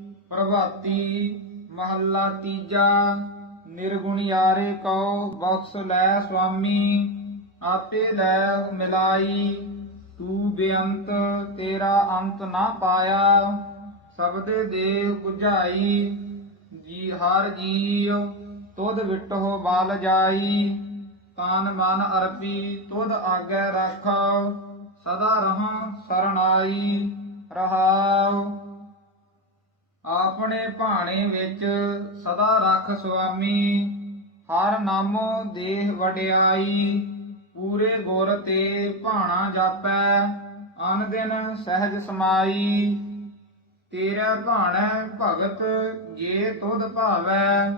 ਪ੍ਰਭਾਤੀ ਮਹੱਲਾ ਤੀਜਾ ਨਿਰਗੁਣਿਆਰੇ ਕਉ, ਬਖਸ਼ ਲੈ ਸੁਆਮੀ, ਆਪੇ ਲੈ ਮਿਲਾਈ। ਤੂੰ ਬੇਅੰਤ, ਤੇਰਾ ਅੰਤ ਨਾ ਪਾਇਆ। ਸਬਦੇ ਦੇ 부ਝਾਈ ਜੀ ਹਰ ਜੀਉ ਤੁਧ ਵਿਟਹੁ ਬਲ ਜਾਈ। ਤਾਨ ਮਨ ਅਰਪੀ, ਤੁਧ ਆਗੇ ਰੱਖ ਸਦਾ ਰਹਾਂ, ਸਰਣਾਈ ਰਹਾਉ ਆਪਣੇ ਭਾਣੇ ਵਿੱਚ ਸਦਾ ਰੱਖ ਸੁਆਮੀ, ਹਰ ਨਾਮੋ ਦੇਹ ਵਡਿਆਈ, ਪੂਰੇ ਗੁਰ ਤੇ ਭਾਣਾ ਜਾਪੈ ਅਨ ਦਿਨ ਸਹਿਜ ਸਮਾਈ। ਤੇਰਾ ਭਾਣੈ ਭਗਤ ਜੇ ਤੁਧ ਭਾਵੈ,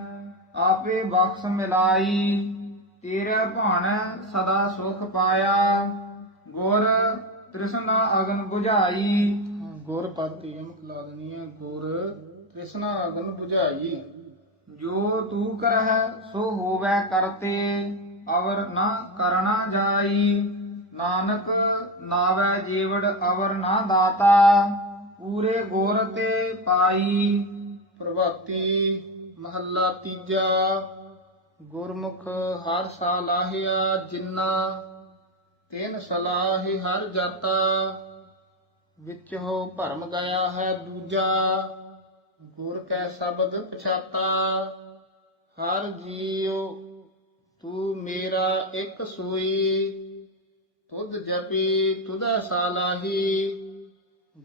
ਆਪੇ ਬਖਸ਼ ਮਿਲਾਈ। ਤੇਰਾ ਭਾਣੈ ਸਦਾ ਸੁਖ ਪਾਇਆ, ਗੁਰ ਤ੍ਰਿਸ਼ਨਾ ਅਗਨ 부ਝਾਈ ਗੁਰ ਪਾਤੀ ਯਮਕ ਲਾ ਦੇਣੀ ਹੈ, ਗੁਰ ਤ੍ਰਿਸ਼ਨਾ ਅਗਨ 부ਝਾਈ, ਜੋ ਤੂੰ ਕਰਹਿ, ਸੋ ਹੋਵੈ ਕਰਤੇ ਅਵਰ ਨਾ ਕਰਣਾ ਜਾਈ। ਨਾਨਕ ਨਾਵੈ ਜੀਵੜ, ਅਵਰ ਨਾ ਦਾਤਾ, ਪੂਰੇ ਗੁਰ ਤੇ ਪਾਈ। ਪ੍ਰਭਾਤੀ ਮਹੱਲਾ ਤੀਜਾ, ਗੁਰਮੁਖ ਹਰ ਸਾਲਾਹਿਆ ਜਿੰਨਾ, ਤੈਨ ਸਲਾਹਿ ਹਰ ਜਾਤਾ ਵਿੱਚ ਹੋ ਭਰਮ ਗਿਆ ਹੈ ਦੂਜਾ। ਗੁਰ ਕੈ ਸ਼ਬਦ ਪਛਾਤਾ, ਹਰ ਜੀਉ ਤੂੰ ਮੇਰਾ ਇੱਕ ਸੋਈ, ਤੁਧ ਜਪੀ ਤੁਧਾ ਸਾਲਾਹੀ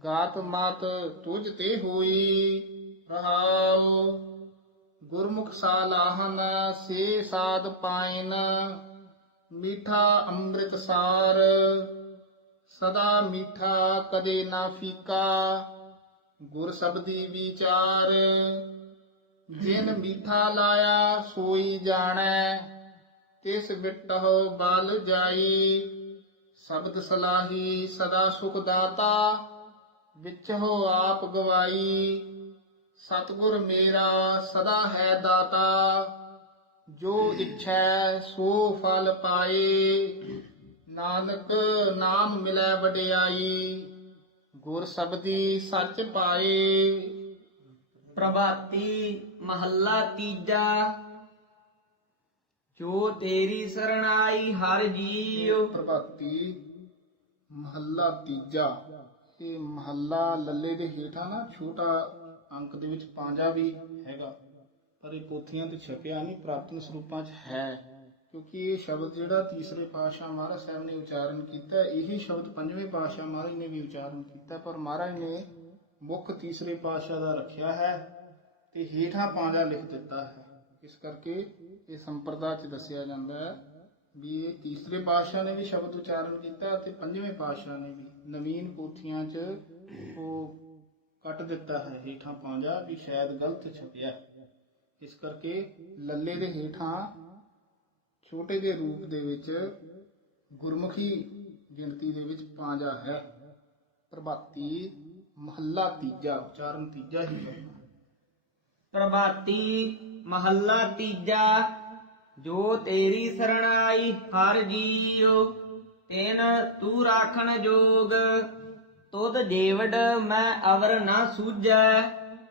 ਗਾਤ ਮਾਤ ਤੁਝ ਤੇ ਹੋਈ, ਰਹਾਉ ਗੁਰਮੁਖ ਸਾਲਾਹਨ ਸੇ ਸਾਧ ਪਾਇਨ, ਮੀਠਾ ਅੰਮ੍ਰਿਤ ਸਾਰ ਸਦਾ ਮੀਠਾ ਕਦੇ ਨਾ ਫੀਕਾ। ਗੁਰ ਸਬਦੀ ਵਿਚਾਰ, ਜਿਨ ਮੀਠਾ ਲਾਇਆ ਸੋਈ ਜਾਣੈ, ਤਿਸ ਬਿਟਹੁ ਬਲ ਜਾਈ। ਸ਼ਬਦ ਸਲਾਹੀ ਸਦਾ ਸੁਖ ਦਾਤਾ ਵਿੱਚ ਹੋ ਆਪ ਗਵਾਈ। ਸਤਿਗੁਰ ਮੇਰਾ ਸਦਾ ਹੈ ਦਾਤਾ, ਜੋ ਇੱਛੈ ਸੋ ਫਲ ਪਾਏ। ਨਾਨਕ ਨਾਮ ਮਿਲੈ ਵਡਿਆਈ। ਗੁਰ ਸਬਦੀ ਸੱਚ ਪਾਏ। ਪ੍ਰਭਾਤੀ ਮਹੱਲਾ ਤੀਜਾ। ਜੋ ਤੇਰੀ ਸਰਣਾਈ ਹਰ ਜੀਉ। ਪ੍ਰਭਾਤੀ ਮਹੱਲਾ ਤੀਜਾ। ਇਹ ਮਹੱਲਾ ਲੱਲੇ ਦੇ ਹੇਠਾਂ ਨਾ ਛੋਟਾ ਅੰਕ ਦੇ ਵਿੱਚ ਪਾਂਜਾ ਵੀ ਹੈਗਾ। ਪਰ ਇਹ ਪੋਥੀਆਂ ਤੇ ਛਪਿਆ ਨਹੀਂ ਪ੍ਰਾਪਤਨ ਸਰੂਪਾਂ 'ਚ ਹੈ। ਕਿਉਂਕਿ ਇਹ ਸ਼ਬਦ ਜਿਹੜਾ ਤੀਸਰੇ ਪਾਤਸ਼ਾਹ ਮਹਾਰਾਜ ਸਾਹਿਬ ਨੇ ਉਚਾਰਨ ਕੀਤਾ, ਇਹੀ ਸ਼ਬਦ ਪੰਜਵੇਂ ਪਾਤਸ਼ਾਹ ਮਹਾਰਾਜ ਨੇ ਵੀ ਉਚਾਰਨ ਕੀਤਾ, ਪਰ ਮਹਾਰਾਜ ਨੇ ਮੁੱਖ ਤੀਸਰੇ ਪਾਤਸ਼ਾਹ ਦਾ ਰੱਖਿਆ ਹੈ ਤੇ ਹੇਠਾਂ ਪਾਂਜਾ ਲਿਖ ਦਿੱਤਾ ਹੈ ਇਸ ਕਰਕੇ ਇਹ ਸੰਪਰਦਾ 'ਚ ਦੱਸਿਆ ਜਾਂਦਾ ਹੈ ਵੀ ਇਹ ਤੀਸਰੇ ਪਾਤਸ਼ਾਹ ਨੇ ਵੀ ਸ਼ਬਦ ਉਚਾਰਨ ਕੀਤਾ ਤੇ ਪੰਜਵੇਂ ਪਾਤਸ਼ਾਹ ਨੇ ਵੀ ਨਵੀਨ ਪੋਥੀਆਂ 'ਚ ਉਹ ਕੱਟ ਦਿੱਤਾ ਹੈ ਹੇਠਾਂ ਪਾਂਜਾ ਵੀ ਸ਼ਾਇਦ ਗਲਤ ਛਪਿਆ ਹੈ। ਇਸ ਕਰਕੇ ਲੱਲੇ ਦੇ ਹੇਠਾਂ ਛੋਟੇ ਦੇ ਰੂਪ ਦੇ ਵਿੱਚ ਗੁਰਮੁਖੀ ਗਿਣਤੀ ਦੇ ਵਿੱਚ ਪਾਂਜਾ ਹੈ। ਪ੍ਰਭਾਤੀ ਮਹੱਲਾ ਤੀਜਾ, ਉਚਾਰਨ ਤੀਜਾ ਹੀ ਕਰਨਾ ਪ੍ਰਭਾਤੀ ਮਹੱਲਾ ਤੀਜਾ, ਜੋ ਤੇਰੀ ਸਰਣਾਈ ਹਰ ਜੀਉ, ਤੈਨ ਤੂੰ ਰਾਖਣ ਜੋਗ, ਤੁਧ ਜੀਵੜ ਮੈਂ ਅਵਰ ਨਾ ਸੂਝੈ,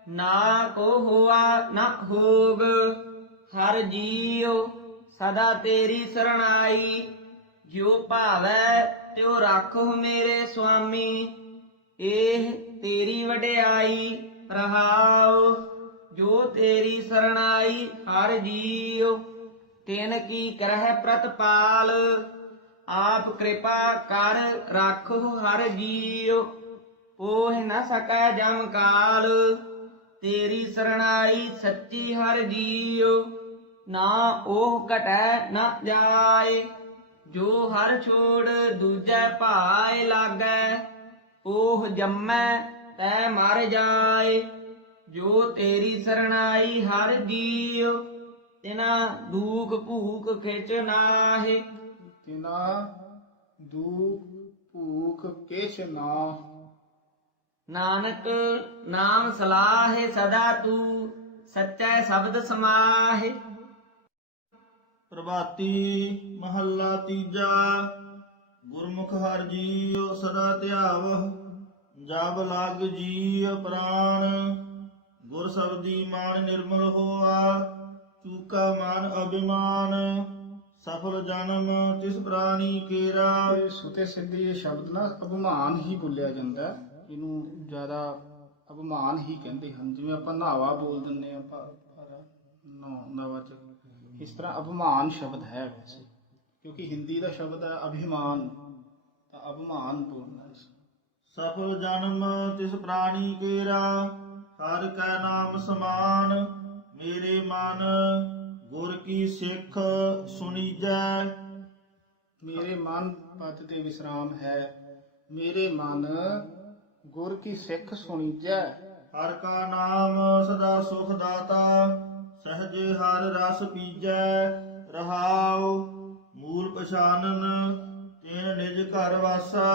ਨਾ ਕੋ ਹੋਆ ਨਾ ਹੋਗ, ਹਰ ਜੀਉ ਸਦਾ ਤੇਰੀ ਸਰਣਾਈ, ਜਿਉ ਭਾਵੈ ਤਿਉ ਰਾਖੋ ਮੇਰੇ ਸੁਆਮੀ। ਇਹ ਤੇਰੀ ਵਡਿਆਈ ਰਹਾਉ, ਜੋ ਤੇਰੀ ਸਰਣਾਈ ਹਰ ਜੀਉ। ਤਿਨ ਕੀ ਕਰਹਿ ਪ੍ਰਤਪਾਲ, ਆਪ ਕਿਰਪਾ ਕਰ ਰਾਖੋ ਹਰ ਜੀਉ। ਪੋਹ ਨ ਸਕੈ ਜਮ ਕਾਲ, ਤੇਰੀ ਸਰਣਾਈ ਸੱਚੀ ਹਰ ਜੀਉ। ਨਾ ਉਹ ਘਟੈ ਨ ਜਾਏ ਜੋ ਹਰ ਛੋੜ ਦੂਜੈ ਭਾਏ ਲਾਗੈ ਉਹ ਜੰਮੈ ਤੈ ਮਰ ਜਾਏ। ਜੋ ਤੇਰੀ ਸਰਣਾਈ ਹਰ ਜੀਉ ਤਿਨਾ ਦੂਖ ਭੂਖ ਖਿਚ ਨਾਹੇ। ਤਿਨਾ ਦੁਖ ਭੂਖ ਕੇਸ਼ ਨਾ ਨਾਨਕ ਨਾਮ ਸਲਾਹੇ ਸਦਾ ਤੂੰ ਸੱਚੈ ਸ਼ਬਦ ਸਮਾਹੇ। ਪ੍ਰਭਾਤੀ ਮਹੱਲਾ ਤੀਜਾ, ਗੁਰਮੁਖ ਹਰ ਜੀਉ ਸਦਾ ਧਿਆਵ, ਜਬ ਲਗ ਜੀ ਪ੍ਰਾਣ ਗੁਰ ਸ਼ਬਦੀ ਮਾਨ ਨਿਰਮਲ ਹੋਆ, ਚੂਕਾ ਮਾਨ ਅਭਿਮਾਨ, ਸਫਲ ਜਨਮ ਤਿਸ ਪ੍ਰਾਣੀ ਕੇਰਾ। ਸੁਤੇ ਸਿੱਧੀ ਇਹ ਸ਼ਬਦ ਨਾ ਅਭਿਮਾਨ ਹੀ ਬੋਲਿਆ ਜਾਂਦਾ ਹੈ। ਇਹਨੂੰ ਜ਼ਿਆਦਾ ਅਭਿਮਾਨ ਹੀ ਕਹਿੰਦੇ ਹਨ। ਜਿਵੇਂ ਆਪਾਂ ਨਾਵਾ ਬੋਲ ਦਿੰਨੇ ਆਪਾਂ ਨੋ ਨਵਾਚਕ ਇਸ ਤਰ੍ਹਾਂ ਅਭਿਮਾਨ ਸ਼ਬਦ ਹੈ ਵੈਸੇ। ਕਿਉਂਕਿ ਹਿੰਦੀ ਦਾ ਸ਼ਬਦ ਹੈ ਅਭਿਮਾਨ ਤਾਂ ਅਭਿਮਾਨ ਬੋਲਣਾ ਇਸ ਸਫਲ ਜਨਮ ਤਿਸ ਪ੍ਰਾਣੀ ਕੇਰਾ ਹਰ ਕੈ ਨਾਮ ਸਮਾਨ ਮੇਰੇ ਮਨ ਗੁਰ ਕੀ ਸਿੱਖ ਸੁਣੀਜੈ। ਮੇਰੇ ਮਨ ਪਦ ਤੇ ਵਿਸਰਾਮ ਹੈ ਮੇਰੇ ਮਨ ਗੁਰ ਕੀ ਸਿੱਖ ਸੁਣੀਜੈ। ਹਰ ਕਾ ਨਾਮ ਸਦਾ ਸੁਖ ਦਾਤਾ ਸਹਜੇ ਹਰ ਰਸ ਪੀਜੈ ਰਹਾਉ ਮੂਲ ਪਛਾਨਨ ਤੇਨ ਨਿਜ ਘਰ ਵਾਸਾ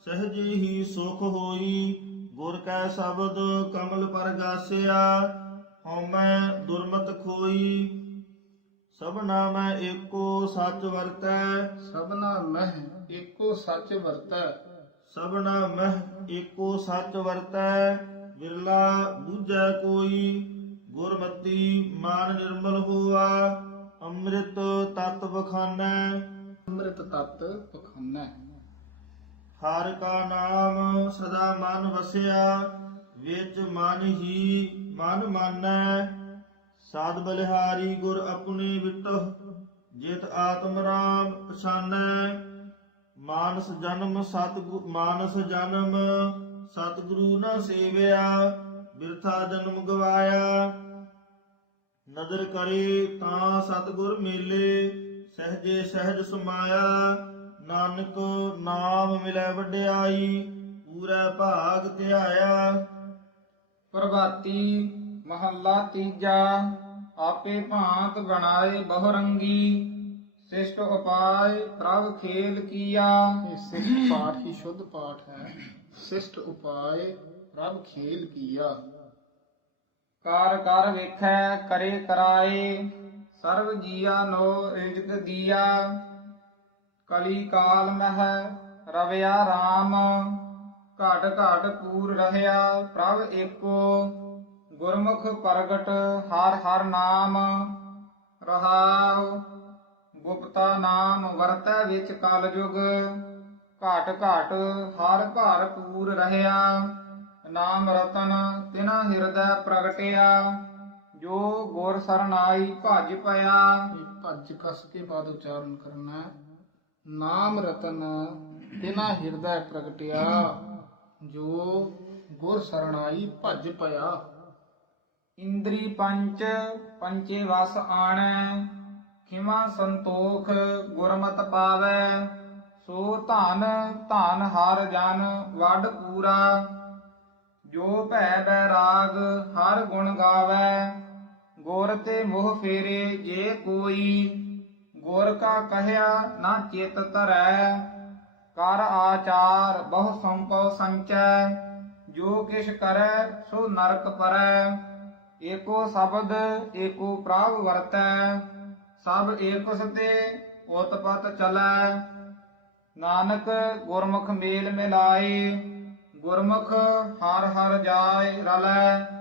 ਸਹਜੇ ਹੀ ਸੁਖ ਹੋਈ ਗੁਰ ਕੈ ਸ਼ਬਦ ਕਮਲ ਪਰ ਗਾਸਿਆ ਹਉਮੈ ਦੁਰਮਤ ਖੋਈ। ਸਭਨਾ ਮੈਂ ਏਕੋ ਸੱਚ ਵਰਤੈ। ਸਭਨਾ ਮਹਿ ਏਕੋ ਸੱਚ ਵਰਤੈ। ਸਭਨਾ ਮਹਿ ਏਕੋ ਸੱਚ ਵਰਤੈ ਬਿਰਲਾ ਬੂਝੈ ਕੋਈ। ਗੁਰਮਤੀ ਮਾਨ ਨਿਰਮਲ ਹੋਆ ਅੰਮ੍ਰਿਤ ਤਤ ਬਖਾਨੈ ਅੰਮ੍ਰਿਤ ਤਤ ਪਖਾਨੈ ਹਰ ਕਾ ਨਾਮ ਸਦਾ ਮਨ ਵਸਿਆ ਵਿੱਚ ਮਨ ਹੀ ਮਨ ਮਾਨੈ। ਸਾਧ ਬਲਿਹਾਰੀ ਗੁਰ ਆਪਣੇ ਵਿਟਹ ਜਿਤ ਆਤਮ ਰਾਮ ਪਛਾਨੈ। ਮਾਨਸ ਜਨਮ ਸਤਿਗੁਰ ਮਾਨਸ ਜਨਮ ਸਤਿਗੁਰੂ ਨਾ ਸੇਵਿਆ ਬਿਰਥਾ ਜਨਮ ਗਵਾਇਆ। ਨਦਰ ਕਰੇ ਤਾਂ ਸਤਿਗੁਰ ਮੇਲੇ ਸਹਜੇ ਸਹਿਜ ਸਮਾਇਆ ਨਾਨਕ ਨਾਮ ਮਿਲੈ ਵਡਿਆਈ ਪੂਰਾ ਭਾਗ ਧਿਆਇਆ। ਪ੍ਰਭਾਤੀ ਮਹੱਲਾ ਤੀਜਾ ਆਪੇ ਭਾਂਤ ਬਣਾਏ ਬਹੁਰੰਗੀ ਸਿਸ਼ਟ ਉਪਾਏ ਪ੍ਰਭ ਖੇਲ ਕੀਆ। ਇਹ ਸਿਸ਼ਟ ਪਾਠ ਹੀ ਸ਼ੁੱਧ ਪਾਠ ਹੈ। ਸਿਸ਼ਟ ਉਪਾਏ ਪ੍ਰਭ ਖੇਲ ਕੀਆ। ਕਰ ਕਰ ਵੇਖੈ, ਕਰੇ ਕਰਾਏ, ਸਰਬ ਜੀਆ ਨੋ ਰਿਜਕ ਦੀਆ। ਕਲੀ ਕਾਲ ਮਹਿ ਰਵਿਆ RAM ਘਟ ਘਟ ਪੂਰ ਰਹਿਆ ਪ੍ਰਭ ਏਕੋ। ਗੁਰਮੁਖ ਪ੍ਰਗਟ ਹਰ ਹਰ ਨਾਮ, ਰਹਾਉ, ਗੁਪਤਾ ਨਾਮ ਵਰਤੈ ਵਿੱਚ ਕਲਯੁਗ ਘਟ ਘਟ ਹਰ ਭਰ ਪੂਰ ਰਹਿਆ। ਨਾਮ ਰਤਨ ਤਿਨਾ ਹਿਰਦੈ ਪ੍ਰਗਟਿਆ ਜੋ ਗੁਰ ਸਰਨਾਈ ਭਜ ਪਿਆ। ਭੱਜ ਕਸ ਕੇ ਬਾਅਦ ਉਚਾਰਨ ਕਰਨਾ ਨਾਮ ਰਤਨ ਤਿਨਾ ਹਿਰਦੈ ਪ੍ਰਗਟਿਆ ਜੋ ਗੁਰ ਸਰਣਾਈ ਭੱਜ ਪਿਆ। ਇੰਦਰੀ ਪੰਚ ਪੰਚੇ ਵਸ ਆਣੈ ਖਿਮਾ ਸੰਤੋਖ ਗੁਰਮਤ ਪਾਵੈ। ਸੋ ਧਨ ਧਨ ਹਰ ਜਨ ਵੱਡ ਪੂਰਾ। ਜੋ ਭੈ ਬੈਰਾਗ ਹਰ ਗੁਣ ਗਾਵੈ, ਗੁਰ ਤੇ ਮੋਹ ਫੇਰੇ ਜੇ ਕੋਈ, ਗੁਰ ਕਾ ਕਹਿਆ ਨਾ ਚਿਤ ਧਰੈ, ਕਰ ਆਚਾਰ ਬਹੁ ਸੰਪਉ ਸੰਚੈ, ਜੋ ਕਿਛ ਕਰੈ ਸੋ ਨਰਕ ਪਰੈ, ਏਕੋ ਸ਼ਬਦ, ਏਕੋ ਪ੍ਰਭ ਵਰਤੈ, ਸਭ ਏਕਸ ਤੇ ਉਤਪਤ ਚਲੈ, ਨਾਨਕ ਗੁਰਮੁਖ ਮੇਲ ਮਿਲਾਏ ਗੁਰਮੁਖ ਹਰ ਹਰ ਜਾਏ ਰਲੈ